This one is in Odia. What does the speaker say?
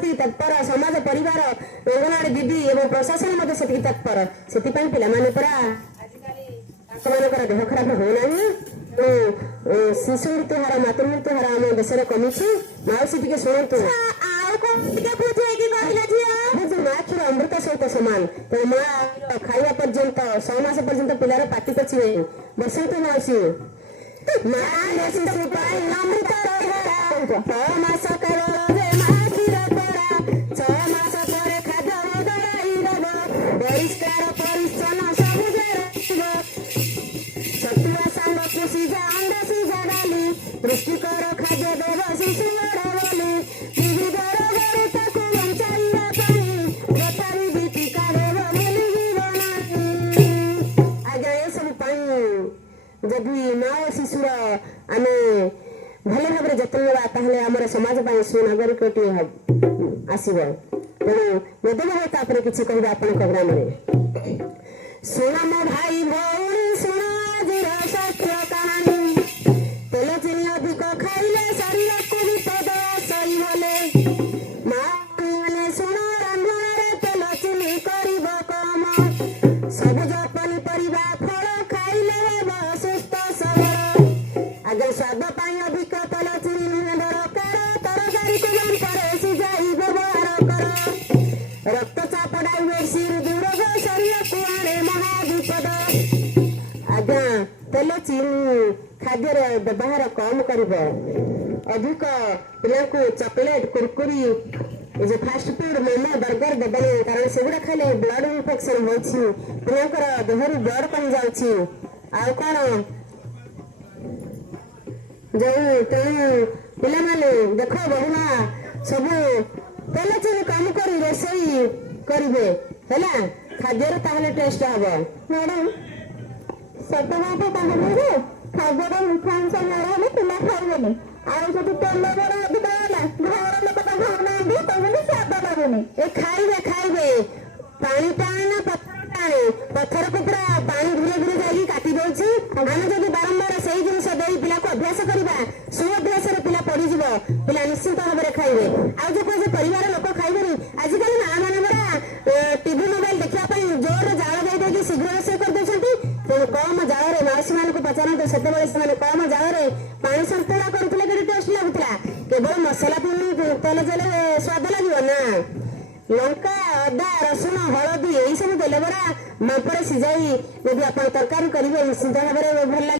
ସେତିକି ତତ୍ପର, ସମାଜ ପରିବାର ଅଙ୍ଗନବାଡ଼ି ଦିଦି ଏବଂ ପ୍ରଶାସନ ମଧ୍ୟ ସେତିକି ତତ୍ପର। ସେଥିପାଇଁ ପିଲାମାନେ ପରା ଆଜିକାଲି ତାଙ୍କମାନଙ୍କର ଦେହ ଖରାପ ହଉନାହିଁ। ଶିଶୁ ମୃତ୍ୟୁ ହାର, ମାତୃ ମୃତ୍ୟୁ ହାର ଆମ ଦେଶରେ କମିଛି। ମାଉସୀ ଟିକେ ଶୁଣନ୍ତୁ। ଆଉ କଣ ଟିକେ ବୁଝେଇକି କହିଲା ଝିଅ? ମା କ୍ଷୀର ଅମୃତ ସହିତ ସମାନ। ତେଣୁ ମା ଖାଇବା ପର୍ଯ୍ୟନ୍ତ 6 ମାସ ପର୍ଯ୍ୟନ୍ତ ପିଲାର ପାଟି ପଚିବେ। ବସନ୍ତୁ ମାଉସୀ। ମା ଶିଶୁ ପାଇଁ ଅମୃତର ଧାରା, 6 ମାସ କେବଳରେ ମା କ୍ଷୀର ତୋରା, 6 ମାସ ପରେ ଖାଦ୍ୟ ବଦଳାଇ ଦବ, ପରିଷ୍କାର ପରିଚ୍ଛନ୍ନ ସବୁଜ ରଖିବ, ଛତୁଆ ସାଙ୍ଗକୁ ସିଝା ଅଣ୍ଡା ସିଝା ଡାଲି, ପୁଷ୍ଟିକର ଖାଦ୍ୟ ଦେବ ଶିଶୁ ବଡ଼ ବୋଲି, ବିବିଧ ରୋଗରୁ ତାକୁ ବଞ୍ଚାଇବା ପାଇଁ ଯଥାରି ବି ଟୀକା ଦେବ ଭୁଲିଯିବ ନାହିଁ। ଆଜ୍ଞା ଏସବୁ ପାଇଁ ଯଦି ମା ଓ ଶିଶୁର ଆମେ ଭଲ ଭାବରେ ଯତ୍ନ ନେବା ତାହେଲେ ଆମର ସମାଜ ପାଇଁ ସୁନାଗରିକଟିଏ ଆସିବ। ତେଣୁ ନଦେବ ହୁଏ ତାପରେ କିଛି କହିବା ଆପଣଙ୍କ ଗ୍ରାମରେ। ଶୁଣ ମୋ ଭାଇ ଭଉଣୀ ଶୁଣ ଆଜିର ସତ୍ୟ କାହାଣୀ, ତେଲ ଚିନି ଅଧିକ ଖାଇଲେ ଶରୀରକୁ ବିପଦ ସହିବଲେ, ମା ମାନେ ଶୁଣ ରନ୍ଧଣାରେ ତେଲ ଚିନି କରିବ କମ, ସବୁଜ ପନିପରିବା ଫଳ ଖାଇଲେ ହେବ ସୁସ୍ଥ ସବଳ। ଆଜ୍ଞା ସ୍ୱାଦ ପାଇଁ ଅଧିକ ତେଲ ଚିନି ନୁହେଁ ଦରକାର, ତରକାରୀକୁ ଯନ୍ତ୍ରରେ ସିଝାଇ ବ୍ୟବହାର କର, ରକ୍ତଚାପ ଡାଇବେଟିସ୍ ହୃଦରୋଗ ଶରୀରକୁ ଆଣେ ମହାବିପଦ। ଆଜ୍ଞା ତେଲ ଚିନି ଖାଦ୍ୟରେ ବ୍ୟବହାର କମ କରିବ। ଅଧିକ ପିଲାଙ୍କୁ ଚକୋଲେଟ, କୁରକୁରି, ଫାଷ୍ଟ ଫୁଡ, ମୋମୋ, ବର୍ଗର ଦେବନି, କାରଣ ସେଗୁଡା ଖାଇଲେ ବ୍ଲଡ ଇନଫେକ୍ସନ ହଉଛି, ପିଲାଙ୍କର ଦେହରୁ ବ୍ଲଡ କମି ଯାଉଛି। ଆଉ କଣ ତେଣୁ ପିଲାମାନେ ଦେଖ ବହୁମା ସବୁ ତେଲ ଚିନି କମ କରି ରୋଷେଇ କରିବେ ହେଲା, ଖାଦ୍ୟରେ ତାହେଲେ ଟେଷ୍ଟ ହବ। ମ୍ୟାଡାମ ସତ କଥା କହିଲେ ଖାଦ୍ୟର ମିଠା ଅଂଶ ନହେଲେ ପିଲା ଖାଇବେନି, ଆଉ ଯଦି ତେଲ ବଡ ଅଧିକ ହେଲା ଘର ଲୋକ ତ ଖାଉନାହାନ୍ତି, କହୁଛନ୍ତି ସ୍ୱାଦ ଲାଗୁନି। ଏ ଖାଇବେ ଖାଇବେ, ପାଣି ଟାଣେ ନା ପଥର ଟାଣେ, ପଥରକୁ ପୁରା ପାଣି ଧୀରେ ଧୀରେ ଯାଇକି କାଟି ଦଉଛି। ଆମେ ଯଦି ବାରମ୍ବାର ସେଇ ଜିନିଷ ଦେଇ ପିଲାକୁ ଅଭ୍ୟାସ କରିବା, ସୁଅଭ୍ୟାସରେ ପିଲା ପଡିଯିବ, ପିଲା ନିଶ୍ଚିତ ଭାବରେ ଖାଇବେ। ଆଉ ଯୋଉ କହୁଛି ପରିବାର ଲୋକ ଖାଇବେନି, ଆଜିକାଲି ମା ମାନେ ପରା ଟିଭି ମୋବାଇଲ ଦେଖିବା ପାଇଁ ଜୋରରେ ଜାଳ ଦେଇକି ଶୀଘ୍ର ରୋଷେଇ କରିଦଉଛନ୍ତି। କମ ଜାଳରେ ମାଉସୀ ମାନଙ୍କୁ ପଚାରନ୍ତୁ, ସେତେବେଳେ ସେମାନେ କମ ଜାଳରେ ପାଣି ସନ୍ତୁଳା କରୁଥିଲେ, କେତେ ଟେଷ୍ଟ ଲାଗୁଥିଲା। କେବଳ ମସଲା ତେଲ ଦେଲେ ସ୍ୱାଦ ଲାଗିବ ନା, ଲଙ୍କା, ଅଦା, ରସୁଣ, ହଳଦୀ ଏଇ ସବୁ ଦେଲେ ପରା ମାପରେ ସିଝାଇ ଯଦି ଆପଣ ତରକାରୀ କରିବେ ନିଶ୍ଚିତ ଭାବରେ ଭଲ ଲାଗିବ।